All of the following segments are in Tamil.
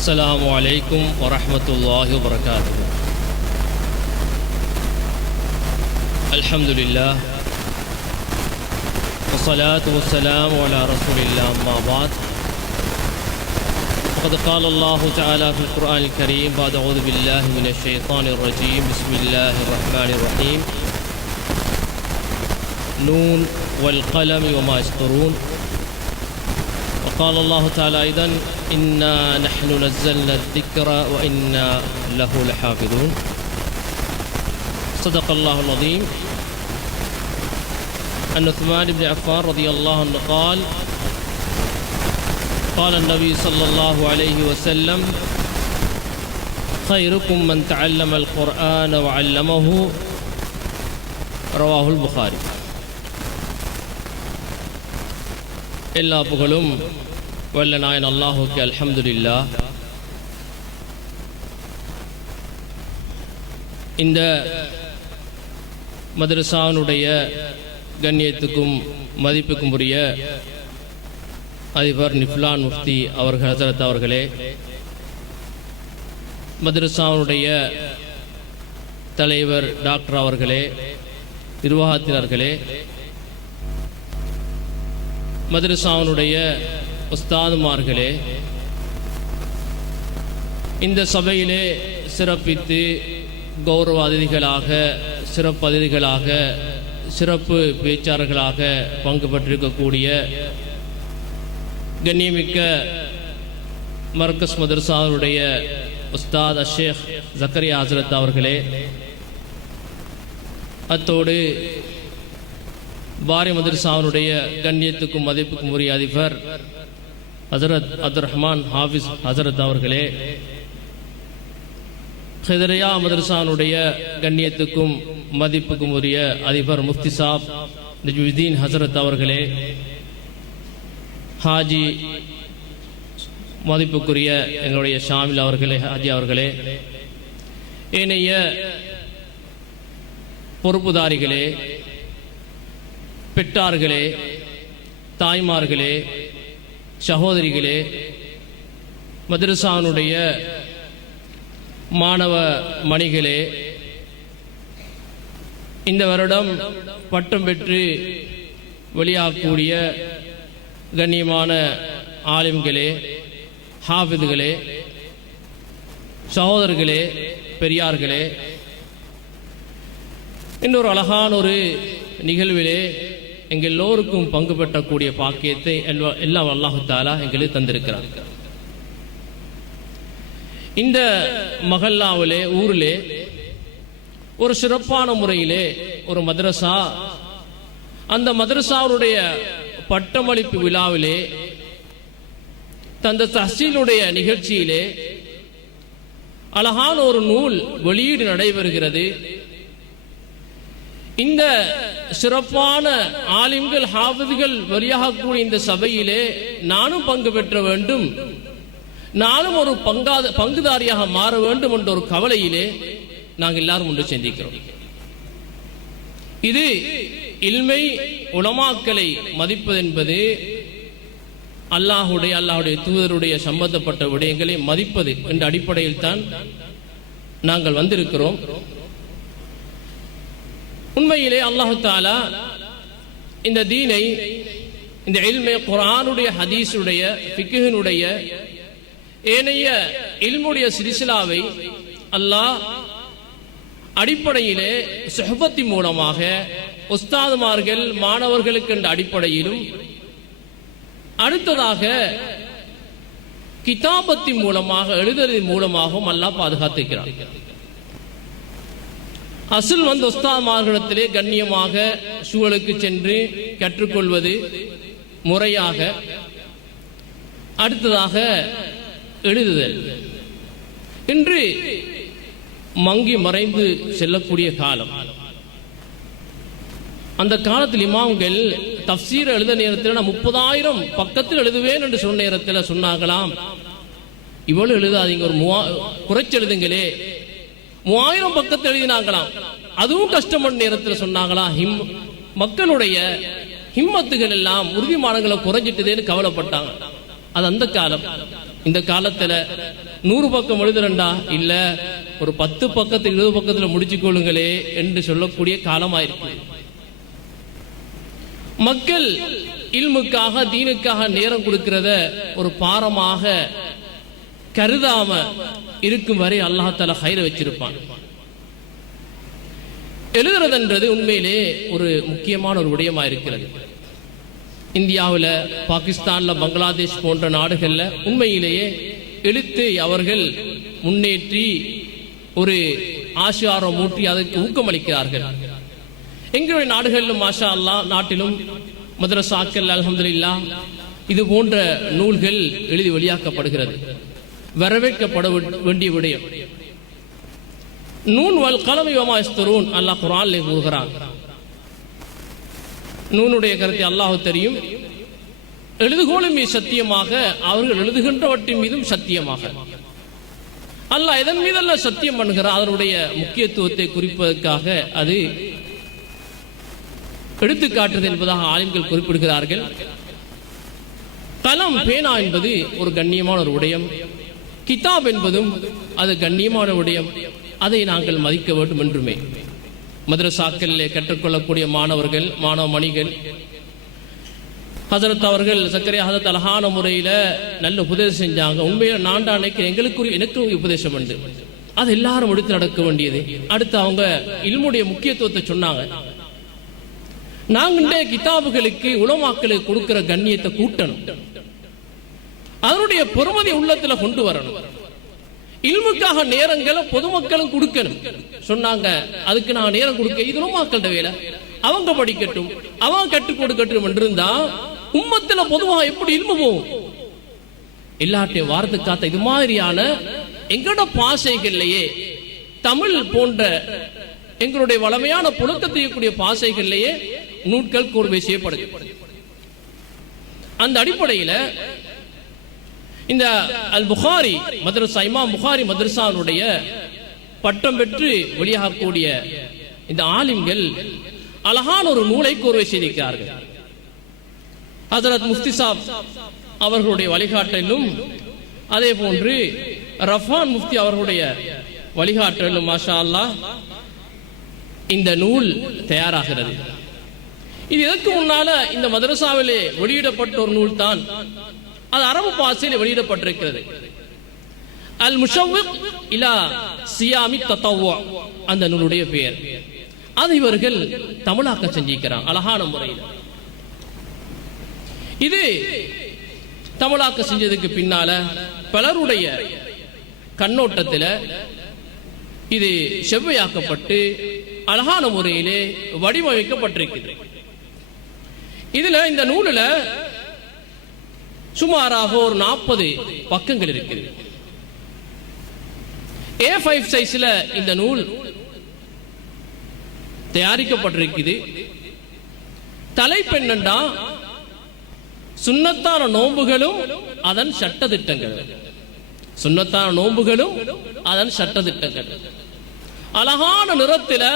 السلام عليكم ورحمة الله وبركاته. الحمد لله والصلاة والسلام على رسول الله أما بعد. وقد قال الله تعالى في القرآن الكريم بعد أعوذ بالله من الشيطان الرجيم بسم الله الرحمن الرحيم نون والقلم وما يسطرون. وقال الله تعالى أيضا إنا نحن نزلنا الذكر وإنا له لحافظون. صدق الله العظيم. عن عثمان بن عفان رضي الله عنه قال قال النبي صلى الله عليه وسلم خيركم من تعلم القرآن وعلمه. رواه البخاري. எல்லா புகழும் வல்ல நாயன் அல்லாஹுக்கு அல்ஹம்துலில்லாஹ். இந்த மதரசாவுடைய கண்ணியத்துக்கும் மதிப்புக்கும் உரிய அதிபர் நிஃப்லான் முஃப்தி அவர்கள் ஹசரத் அவர்களே, மதரசாவுடைய தலைவர் டாக்டர் அவர்களே, நிர்வாகத்தினர்களே, மதரசாவுடைய உஸ்தாதுமார்களே, இந்த சபையிலே சிறப்பித்து கௌரவ அதிதிகளாக, சிறப்பு அதிதிகளாக, சிறப்பு பேச்சாளர்களாக பங்கு பெற்றிருக்கக்கூடிய கண்ணியமிக்க மர்கஸ் மதரசாவுடைய உஸ்தாத் ஷேக் ஜக்கரியா ஹசரத் அவர்களே, அத்தோடு பாரி மதரசாவுடைய கண்ணியத்துக்கும் மதிப்புக்கும் உரிய அதிபர் ஹசரத் அப்துல் ரஹ்மான் ஹாஃபிஸ் ஹசரத் அவர்களே, ஹிதரியா மதரசாவுடைய கண்ணியத்துக்கும் மதிப்புக்கும் உரிய அதிபர் முஃப்தி சாப் நஜ்முதீன் ஹசரத் அவர்களே, ஹாஜி மதிப்புக்குரிய எங்களுடைய ஷாமில் அவர்களே, ஹாஜி அவர்களே, ஏனைய பொறுப்புதாரிகளே, பெற்றார்களே, தாய்மார்களே, சகோதரிகளே, மதரசாவுடைய மாணவ மணிகளே, இந்த வருடம் பட்டம் பெற்று வெளியாகக்கூடிய கண்ணியமான ஆலிம்களே, ஹாஃபிதுகளே, சகோதரர்களே, பெரியார்களே, இன்னொரு அழகான ஒரு நிகழ்விலே எங்கள் எல்லோருக்கும் பங்கு பெற்றக்கூடிய பாக்கியத்தை எல்லாம் அல்லாஹு தஆலா எங்களுக்கு தந்திருக்கிறார். இந்த மஹல்லாவிலே, ஊரிலே ஒரு சிறப்பான முறையிலே ஒரு மதரசா, அந்த மதரசாவுடைய பட்டமளிப்பு விழாவிலே, தந்த தஹ்சீலுடைய நிகழ்ச்சியிலே அழகான ஒரு நூல் வெளியீடு நடைபெறுகிறது. இந்த சிறப்பான ஆலிம்கள், ஹாஃபிதுகள் வெளியாகக்கூடிய இந்த சபையிலே நானும் பங்கு பெற்ற வேண்டும், நானும் ஒரு பங்குதாரியாக மாற வேண்டும் என்ற ஒரு கவலையிலே நாங்கள் எல்லாரும் ஒன்று சிந்திக்கிறோம். இது இல்மை உலமாக்களை மதிப்பது என்பது அல்லாஹுடைய தூதருடைய சம்பந்தப்பட்ட விடயங்களை மதிப்பது என்ற அடிப்படையில் தான் நாங்கள் வந்திருக்கிறோம். உண்மையிலே அல்லாஹு தஆலா இந்த தீனை, இந்த இல்மை, குர்ஆனுடைய, ஹதீஸுடைய, ஃபிக்ஹினுடைய, ஏனைய இல்முடைய சில்சிலாவை அல்லாஹ் அடிப்படையிலே சுஹபத்தின் மூலமாக உஸ்தாதுமார்கள் மாணவர்களுக்கு என்ற அடிப்படையிலும், அடுத்ததாக கிதாபத்தின் மூலமாக எழுதுவதன் மூலமாகவும் அல்லாஹ் பாதுகாத்திருக்கிறார். அசுல் உஸ்தாதுமார்களிடத்திலே கண்ணியமாக சூழலுக்கு சென்று கற்றுக்கொள்வது முறையாக, அடுத்ததாக எழுதுதல். இன்று மங்கி மறைந்து செல்லக்கூடிய காலம். அந்த காலத்தில் இமாம்கள் தஃப்சீர் எழுத நேரத்தில் நான் 30,000 பக்கத்தில் எழுதுவேன் என்று சொன்ன நேரத்தில் சொன்னாங்களாம், இவ்வளவு எழுதாதீங்க, ஒரு குறைச்சு எழுதுங்களே. 3000 பக்கத்தில் எழுதினாங்களாம். அதுவும் கஷ்டமான நேரத்தில் சொன்னாங்களாம், மக்களுடைய ஹிம்மத்துகள் எல்லாம் உறுதிமானங்களை குறைஞ்சிட்டதேன்னு கவலைப்பட்டாங்க. அது அந்த காலம். இந்த காலத்துல 100 பக்கம் எழுதுறண்டா இல்ல ஒரு 10 பக்கத்தில் 20 பக்கத்தில் முடிச்சுக்கொள்ளுங்களே என்று சொல்லக்கூடிய காலமாயிருக்கு. மக்கள் இல்முக்காக தீனுக்காக நேரம் கொடுக்கிறத ஒரு பாரமாக கருதாம இருக்கும் வரை அல்லாஹ் தஆலா ஹைர வச்சிருப்பான். எழுதுறதுன்றது உண்மையிலே ஒரு முக்கியமான ஒரு விடயமா இருக்கிறது. இந்தியாவில், பாகிஸ்தான்ல, பங்களாதேஷ் போன்ற நாடுகள்ல உண்மையிலேயே எழுத்தை அவர்கள் முன்னேற்றி ஒரு ஆசியாரம் மூட்டி அதற்கு ஊக்கமளிக்கிறார்கள். எங்களுடைய நாடுகளிலும் மாஷா அல்லாஹ் நாட்டிலும் மதரசாக்கள் அல்ஹம்துலில்லாஹ் இது போன்ற நூல்கள் எழுதி வெளியாக்கப்படுகிறது. வரவேற்கப்பட வேண்டிய விடயம். நூன் வல் கலமி வமா யஸ்தரூன் அல்லாஹ் குர்ஆனிலே கூறுகிறான். நூனுடைய கருத்தை அல்லாஹ் தெரியும். எழுதுகோலின் மீது சத்தியமாக, அவர்கள் எழுதுகின்றவற்றின் மீதும் சத்தியமாக. அல்லாஹ் எதன் மீதெல்லாம் சத்தியம் பண்ணுகிறார் அதனுடைய முக்கியத்துவத்தை குறிப்பதற்காக அது எடுத்துக்காட்டுது என்பதாக ஆலிம்கள் குறிப்பிடுகிறார்கள். கலம் பேனா என்பது ஒரு கண்ணியமான ஒரு விடயம். கிதாப் என்பதும் அது கண்ணியமான விடயம். அதை நாங்கள் மதிக்க வேண்டும் என்றுமே. மதரசாக்களிலே கற்றுக்கொள்ளக்கூடிய மாணவர்கள், மாணவ மணிகள், ஹசரத் அவர்கள் சக்கரியா ஹசரத் அழகான முறையில் நல்ல உபதேசம் செஞ்சாங்க. உண்மையில் நான்டா அன்னைக்கு எனக்கு உபதேசம் உண்டு. அது எல்லாரும் எடுத்து நடக்க வேண்டியது. அடுத்து அவங்க இல்முடைய முக்கியத்துவத்தை சொன்னாங்க. நாங்கள் கிதாபுகளுக்கு உலமாக்களுக்கு கொடுக்கிற கண்ணியத்தை கூட்டணும், அதனுடைய பொறுமதி உள்ளத்துல கொண்டு வரணும். இல்முக்காக நேரங்களை பொதுமக்களும் கொடுக்கணும் சொன்னாங்க. அதுக்கு நான் நேரம் கொடுக்க இது உலமாக்களோட வேலை. அவங்க படிக்கட்டும், அவங்க கற்றுக் கொடுக்கட்டும் என்றிருந்தா உம்மத்துல பொதுவாக எப்படி இல்மு போகும்? எல்லாட்டையும் வாரத்து காத்த இது மாதிரியான எங்களோட பாசைகள்லயே, தமிழ் போன்ற எங்களுடைய வளமையான புழக்கத்தை செய்யக்கூடிய பாசைகள்லயே நூட்கள் கோர்வை செய்யப்படுது. அந்த அடிப்படையில் இந்த அல் புகாரி மதரசா, இமாம் புகாரி மதரசாவுடைய பட்டம் பெற்று வெளியாகக்கூடிய இந்த ஆலிம்கள் அழகான ஒரு நூலை கோர்வை செய்திருக்கிறார்கள். ஹஜரத் முஃப்தி சாப் அவர்களுடைய வழிகாட்டலும், அதே போன்று ரஃபான் முஃப்தி அவர்களுடைய வழிகாட்டலும் மாஷா அல்லாஹ் இந்த நூல் தயாராகிறது. இது எதற்கு முன்னால இந்த மதரசாவிலே வெளியிடப்பட்ட ஒரு நூல் தான். அது அரபு பாஷையில் வெளியிடப்பட்டிருக்கிறது. அல் முஷவ்விக் இலா சியாமி தத்தவ்வா அந்த நூலுடைய பெயர். அது இவர்கள் தமிழாக்க செஞ்சிருக்கிறாங்க அழகான முறையில். இது தமிழாக்க செஞ்சதுக்கு பின்னால பலருடைய கண்ணோட்டத்தில் இது செவ்வையாக்கப்பட்டு அழகான முறையிலே வடிவமைக்கப்பட்டிருக்கிறது. இதுல இந்த நூலில் சுமாராக ஒரு 40 பக்கங்கள் இருக்குது. A5 சைஸ்ல இந்த நூல் தயாரிக்கப்பட்டிருக்குது. தலைப்பு என்னண்டா சுன்னத்தான நோன்புகளும் அதன் சட்டதிட்டங்கள். சுன்னத்தான நோன்புகளும் அதன் சட்டதிட்டங்கள். அழகான நிறத்தில்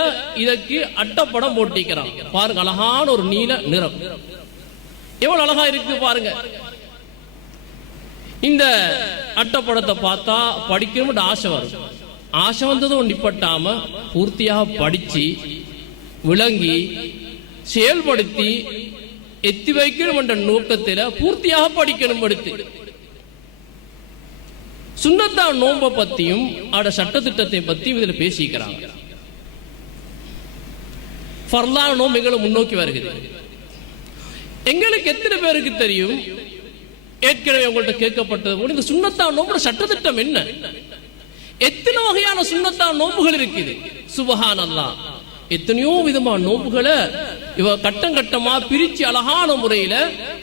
இதற்கு அட்டப்படம் போட்டிக்கிறான் பாருங்க. அழகான ஒரு நீல நிறம் எவ்வளவு அழகா இருக்கு பாருங்க. இந்த அட்டப்படத்தை பார்த்தா படிக்கணும்னு ஆசை வரும். ஆசை வந்ததும் நிப்பட்டாம பூர்த்தியாக படிச்சு விளங்கி செயல்படுத்தி எத்தி வைக்கணும் என்ற நோக்கத்தில் பூர்த்தியாக படிக்கணும். எடுத்து சுன்னத்தா நோன்பை பத்தியும் அட சட்டத்திட்டத்தை பத்தியும் இதில் பேசிக்கிறாங்க. ஃபர்லான நோன்பு எங்களை முன்னோக்கி வருகிறது. எங்களுக்கு எத்தனை பேருக்கு தெரியும்? ஏற்கனவே உங்கள்கிட்ட கேட்கப்பட்டது இந்த சுன்னத்தா நோன்பு சட்டத்திட்டம் என்ன? எத்தனை வகையான சுன்னத்தா நோன்புகள் இருக்குது. சுபஹானல்லாஹ், எத்தனையோ விதமான நோன்புகளை இவ கட்டம் கட்டமா பிரிச்சு அழகான முறையில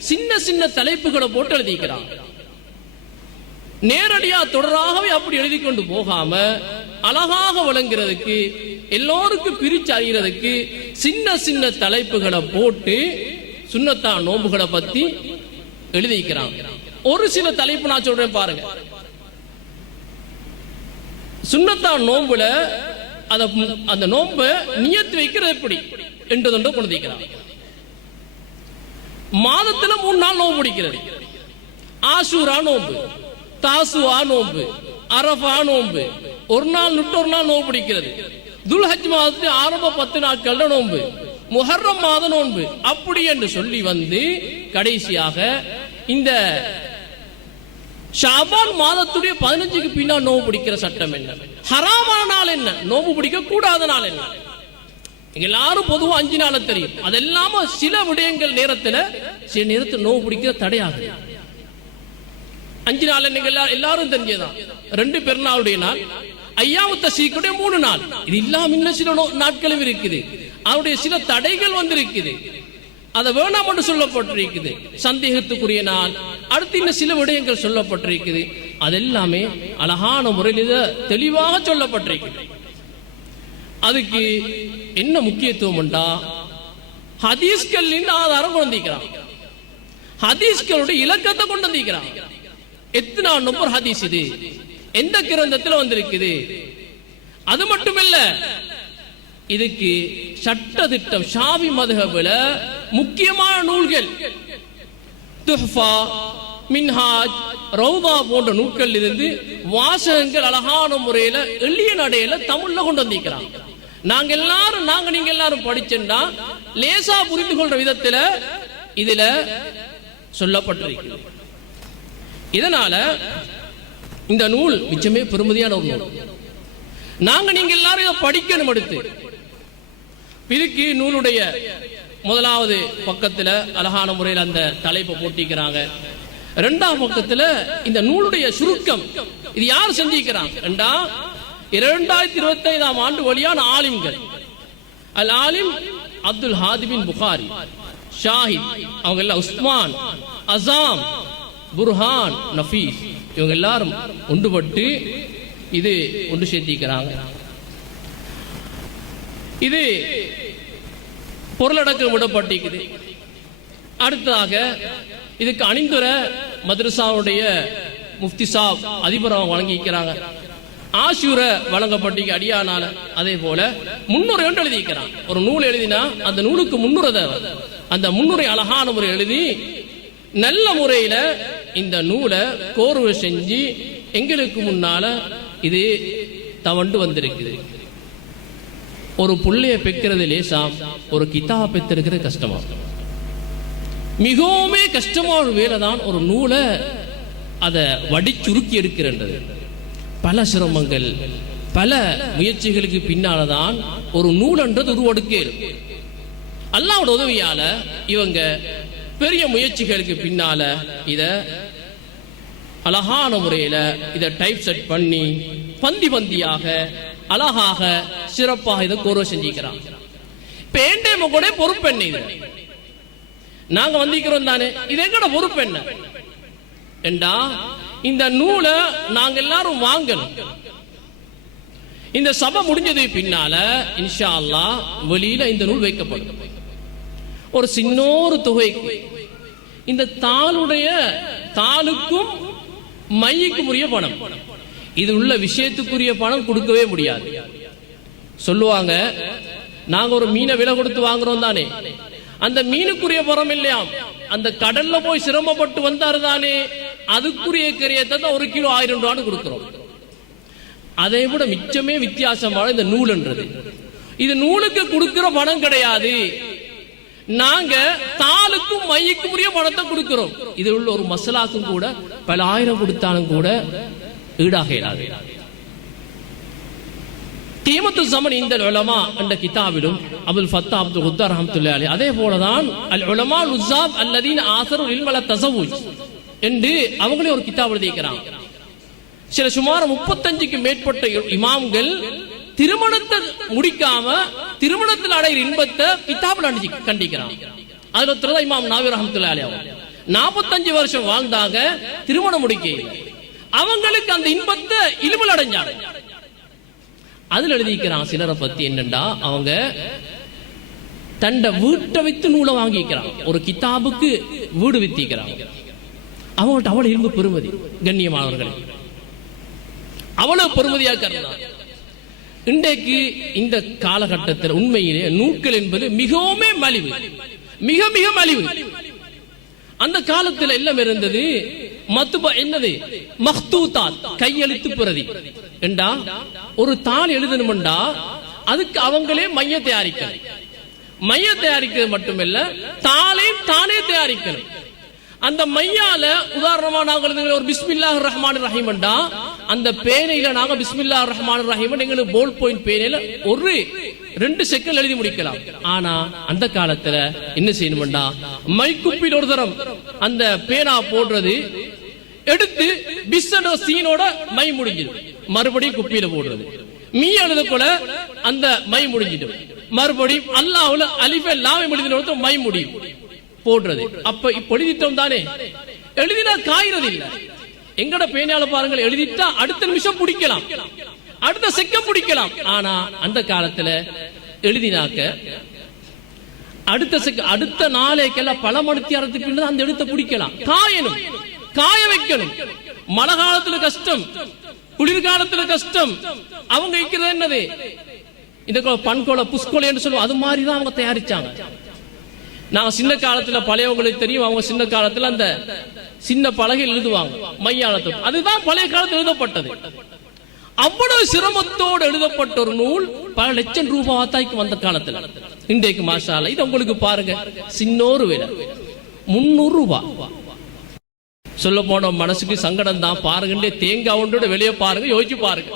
சின்ன சின்ன தலைப்புகளை போட்டு எழுதிக்கிறாங்க. நேரடியா தொடராகவே அப்படி எழுதி கொண்டு போகாம அழகாக விளங்குறதுக்கு, எல்லோருக்கும் பிரிச்சு அறிகிறதுக்கு சின்ன சின்ன தலைப்புகளை போட்டு சுன்னத்தா நோன்புகளை பத்தி எழுதிக்கிறாங்க. ஒரு சில தலைப்பு நான் சொல்றேன் பாருங்க. சுன்னத்தா நோன்புல அந்த நோன்பை நியத்து வைக்கிறது எப்படி என்றதொன்று கொண்டிருக்கிறாங்க. மாதத்துல 3 நாள் நோன்பு பிடிக்கிறது. ஆஷூரா நோன்பு, தாசுவா நோன்பு, அரஃபா நோன்பு, ஒரு நாள் விட்டு ஒரு நாள் நோன்பு பிடிக்கிறது, துல்ஹஜ் மாதத்தில் ஆரம்ப 10 நாட்கள் நோன்பு, முஹர்ரம் மாத நோன்பு, அப்படி என்று சொல்லி வந்து கடைசியாக இந்த ஷாபான் மாதத்துடைய 15க்கு பின்னால் நோன்பு பிடிக்கிற சட்டம் என்ன, ஹராமான நாள் என்ன, நோன்பு பிடிக்க கூடாத நாள் என்ன. எல்லாரும் பொதுவா 5 நாள் தெரியும். அதெல்லாம சில விடயங்கள் நேரத்தில் சில நேரத்தில் நோன்பு பிடிக்கிற தடையாகுது. 5 நாள் எல்லாரும் தெரிஞ்சதான். 2 பெருநாளுடைய நாள், ஐயாமு தஷ்ரீக்குடைய 3 நாள். இது இல்லாம இன்னும் சில நாட்களும் இருக்குது. அவருடைய சில தடைகள் வந்திருக்குது. அதை வேணாம் என்று சொல்லப்பட்டிருக்குது. சந்தேகத்துக்குரிய நாள், அடுத்து இன்னும் சில விடயங்கள் சொல்லப்பட்டிருக்குது. அதெல்லாமே அழகான முறையில் தெளிவாக சொல்லப்பட்டிருக்குது. அதுக்கு என்ன முக்கியத்துவம் உண்டா, ஹதீஸ்கள் ஆதாரம் கொண்டு வந்திருக்கிறான். ஹதீஸ்களுடைய இலக்கத்தை கொண்டு வந்திருக்கிறான். எத்தனை நம்பர் ஹதீஸ் இது, எந்த கிரந்தத்தில் வந்திருக்குது. அது மட்டுமல்ல, இதுக்கு சட்ட திட்டம் ஷாஃபி மதுஹபில் முக்கியமான நூல்கள் துஹ்ஃபா, மின்ஹாஜ், ரௌதா போன்ற நூல்கள் இருந்து வாசகங்கள் அழகான முறையில எளிய நடையில தமிழ்ல கொண்டு வந்திருக்கிறாங்க. நீங்க எல்லாரும் படிச்சா லேசா புரிந்து கொள்ற விதத்துல இதுல சொல்லப்பட்டிருக்கு. இதனால இந்த நூல் நிச்சயமே பெருமதியான ஒரு நூல். நீங்க எல்லாரும் இதை படிக்கணும். அடுத்து இதுக்கு நூலுடைய முதலாவது பக்கத்துல அழகான முறையில் அந்த தலைப்பை போட்டிக்கிறாங்க. 2ஆம் பக்கத்துல இந்த நூலுடைய சுருக்கம் இது யார் செஞ்சிருக்கிறாங்க. 2025ஆம் ஆண்டு வழியான ஆலிம்கள், அல் ஆலிம் அப்துல் ஹாதி பின் புகாரி, ஷாஹித், அவங்க எல்லாம் உஸ்மான், அசாம், புர்ஹான், நஃபீஸ், இவங்க எல்லாரும் ஒன்றுபட்டு இது ஒன்று சேர்த்திக்கிறாங்க. இது பொருளடக்கம் விடப்பட்டிருக்குது. அடுத்ததாக இதுக்கு அணிந்துர மദ്രസാவுடைய முஃப்தி சாப் அதிபர் அவங்க வழங்கிக்கிறாங்க. ஆஷூர வழங்கப்பட்டிருக்க அடியானால. அதே போல முன்னுரை ஒன்று எழுதிக்கிறான். ஒரு நூல் எழுதினா அந்த நூலுக்கு முன்னுரை தேவை. அந்த முன்னுரை அழகான முறை எழுதி நல்ல முறையில இந்த நூலை கோர்வை செஞ்சு எங்களுக்கு முன்னால இது தவண்டு வந்திருக்குது. ஒரு புள்ளைய பெக்கிறது லேசாம், ஒரு கிதாப பெற்றிருக்கிறது கஷ்டமா, மிகவும் கஷ்டமான வேலை தான். ஒரு நூலை அதை வடிச்சுருக்கி எடுக்கிறது. பல சிரமங்கள், பல முயற்சிகளுக்கு பின்னால்தான் ஒரு நூலன்றது உருவெடுக்க. அல்லாஹ்வோட உதவியால இவங்க பெரிய முயற்சிகளுக்கு பின்னால இத அழகான முறையில இதை டைப் செட் பண்ணி பந்தி பந்தியாக அழகாக சிறப்பாக இதை கோர்வை செஞ்சுக்கிறாங்க. பேண்டேம கூட பொறுப்பு என்ன, இது நாங்க வந்திக்கிறோம் தானே, இது எங்கட பொறுப்பு என்ன என்றா இந்த நூலை நாங்க எல்லாரும் வாங்கணும். இந்த சபை முடிஞ்சது பின்னால இன்ஷா அல்லாஹ் வெளியில இந்த நூல் வைக்கப்படும். ஒரு சின்னோரு தொகைக்கு இந்த தாளுக்கும் மையக்கும் உரிய பணம், இது உள்ள விஷயத்துக்குரிய பணம் கொடுக்கவே முடியாது. சொல்லுவாங்க, நாங்க ஒரு மீனை விலை கொடுத்து வாங்குறோம் தானே, அந்த மீனுக்குரிய பணம் இல்லையாம், அந்த கடல்ல போய் சிரமப்பட்டு வந்தாரு தானே, அதுக்குரிய கரியத்தை தான் 1 கிலோ 1000 ரூபான்னு கொடுக்கிறோம். அதை விட மிச்சமே வித்தியாசமான இந்த நூல்ன்றது. இது நூலுக்கு கொடுக்கிற பணம் கிடையாது, நாங்க தாளுக்கும் மையக்கும் உரிய பணத்தை கொடுக்கிறோம். இது உள்ள ஒரு மசாலாக்கும் கூட பல ஆயிரம் கொடுத்தாலும் கூட ஈடாக இயலாது. கீமத்து ஸமன் இந்த உலமா என்ற கிதாபிலும் அபுல் ஃபத்தா அப்துல் குத்தார் ரஹ்மத்துல்லாஹி அலைஹி அதே போலதான் அல் உலமா உஸாப் அல்லதீன ஆஸரு இல்மல தஸவுஜ் என்று அவங்களே ஒரு கிதாப் எழுதியிருக்கிறாங்க. சில சுமார் 35க்கு மேற்பட்ட இமாம்கள் திருமணத்தை முடிக்காம திருமணத்தில் அடைகிற இன்பத்தை கிதாபில் கண்டிக்கிறாங்க. அதுல ஒருத்தர் இமாம் நாவி ரஹ்மத்துல்லாஹி அலைஹி 45 வருஷம் வாழ்ந்தாங்க, திருமணம் முடிக்க அவங்களுக்கு அந்த இன்பத்தை இல்முல் அடைஞ்சாங்க. அதுல எழுதிக்கிறான் சிலரை பத்தி என்னண்டா, அவங்க தண்ட வீட்டை வித்து நூலை வாங்கிக்கிறாங்க, ஒரு கிதாபுக்கு வீடு வித்திக்கிறாங்க. அவங்கள்ட்ட அவ்வளவு இரும்பு பெருமதி, கண்ணியமானவர்கள் அவ்வளவு பெருமதியா கருதா. இன்றைக்கு இந்த காலகட்டத்தில் உண்மையிலே நூல்கள் என்பது மிகவும் மலிவு, மிக மிக மலிவு. அந்த காலத்தில் எல்லாம் இருந்தது மத்துப என்னது மக்தூதாத் கையெழுத்து பிரதி என்றா ஒரு தாள் எழுதணும்டா அதுக்கு அவங்களே மைய தயாரிக்கணும். மைய தயாரிக்கிறது மட்டுமல்ல தாளையும் தானே தயாரிக்கணும். அந்த மையால உதாரணமா நாங்கள் ஒரு பிஸ்மில்லாஹிர் ரஹ்மானிர் ரஹீம் என்றா அந்த பேனையில நாங்க பிஸ்மில்லாஹிர் ரஹ்மானிர் ரஹீம் எங்களுக்கு போல் பாயிண்ட் பேனையில ஒரு 2 செகண்ட் எழுதி முடிக்கலாம். ஆனா அந்த காலத்துல என்ன செய்யணும்டா மைக்குப்பில் ஒரு தரம் அந்த பேனா போடுறது எடுத்து பிஸ்ஸோட சீனோட மை முடிஞ்சிடும், மறுபடியும் குப்பியில போடுறது. மீ எழுத கூட அந்த மை முடிஞ்சிடும், மறுபடியும் அல்லாஹ்வுல அலிஃபே லாமை எழுதின மை முடியும் போடுறது. அப்ப இப்ப எழுதிட்டோம் தானே, எழுதினா காய்றது இல்ல. எங்கட பேனால பாருங்கள், எழுதிட்டா அடுத்த நிமிஷம் பிடிக்கலாம், அடுத்த செகண்ட் பிடிக்கலாம். ஆனா அந்த காலத்துல எழுதினாக்க அடுத்த நாளைக்கெல்லாம் பல மணித்தியாரத்துக்கு அந்த எழுத்த பிடிக்கலாம். காயணும், காய வைக்கணும். மழை காலத்துல கஷ்டம், குளிர்காலத்துல கஷ்டம். அவங்க வைக்கிறது என்னது இந்த பண்கோலை புஷ்கோலை என்று சொல்லுவோம், அது மாதிரிதான் அவங்க தயாரிச்சாங்க. நாங்க சின்ன காலத்துல பழையவங்களுக்கு தெரியும், அவங்க சின்ன காலத்துல அந்த சின்ன பலகையில் எழுதுவாங்க மையாளத்தோடு, அதுதான் பழைய காலத்தில் எழுதப்பட்டது. அவ்வளவு சிரமத்தோடு எழுதப்பட்ட ஒரு நூல் பல லட்சம் ரூபாய் வாத்தாய்க்கு வந்த காலத்துல. இன்றைக்கு மாஷா அல்லாஹ் இது உங்களுக்கு பாருங்க சின்னோரு விலை 300 ரூபாய். சொல்ல போன மனசுக்கு சங்கடம் தான். பாருங்க தேங்காய் ஒன்றோட வெளியே பாருங்க, யோசிச்சு பாருங்க.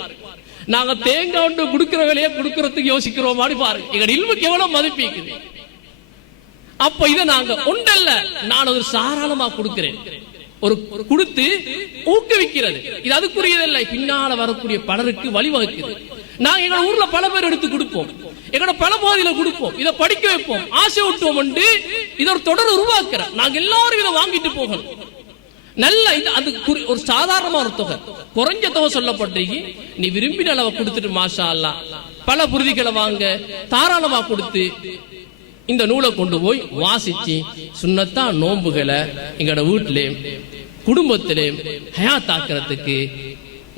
நாங்க தேங்காய் ஒன்று கொடுக்கிற விலையை கொடுக்கறதுக்கு யோசிக்கிறோம் மாதிரி பாருங்க. எங்க இல்முக்கு எவ்வளவு மதிப்பிக்குது. அப்ப இதை நாங்க ஒன்றல்ல, நான் ஒரு சாராளமா கொடுக்கிறேன், ஒரு கொடுத்து ஊக்குவிக்கிறது. இது அதுக்குரியதல்ல, பின்னால வரக்கூடிய பலருக்கு வழிவகுக்குது. நாங்க எங்க ஊர்ல பல பேர் எடுத்து கொடுப்போம், எங்களோட பல பகுதியில கொடுப்போம், இதை படிக்க வைப்போம், ஆசை விட்டுவோம் என்று இதை ஒரு தொடர் உருவாக்குற. நாங்க எல்லாரும் இதை வாங்கிட்டு போகணும். நல்ல இது அது ஒரு சாதாரணமான தொகை, குறைஞ்ச தொகை சொல்லப்பட்டிருக்கு. நீ விரும்பின அளவை கொடுத்துட்டு மாஷா அல்லாஹ் பல புரிதிகளை வாங்க தாராளமா கொடுத்து இந்த நூலை கொண்டு போய் வாசிச்சு சுன்னத்தா நோன்புகளை எங்களோட வீட்டிலே குடும்பத்திலே ஹயாத்தாக்குறதுக்கு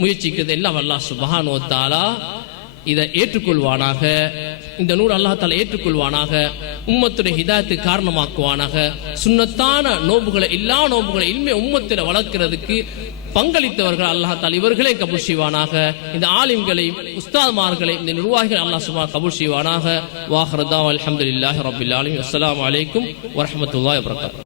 முயற்சிக்கிறது எல்லாம் அல்லாஹ் சுப்ஹானஹு வ தஆலா இதை ஏற்றுக்கொள்வானாக. இந்த நூல் அல்லாஹ் தஆலா ஏற்றுக்கொள்வானாக, உம்மத்துடைய ஹிதாயத்துக்கு காரணமாக்குவானாக. சுன்னத்தான நோன்புகளை எல்லா நோன்புகளை இல்மை உம்மத்தில வளர்க்கிறதுக்கு பங்களித்தவர்கள் அல்லாஹ் தஆலா இவர்களே கபூல் செய்வானாக. இந்த ஆலிம்களை உஸ்தாத்மார்களை இந்த நிர்வாகிகள் அல்லாஹ் சுப்ஹானஹு கபூல் செய்வானாக. வாஹிரு தஅவானா அல்ஹம்துலில்லாஹி ரப்பில் ஆலமீன். அஸ்ஸலாமு அலைக்கும் வரஹ்மத்துல்லாஹி வபரகாத்துஹு.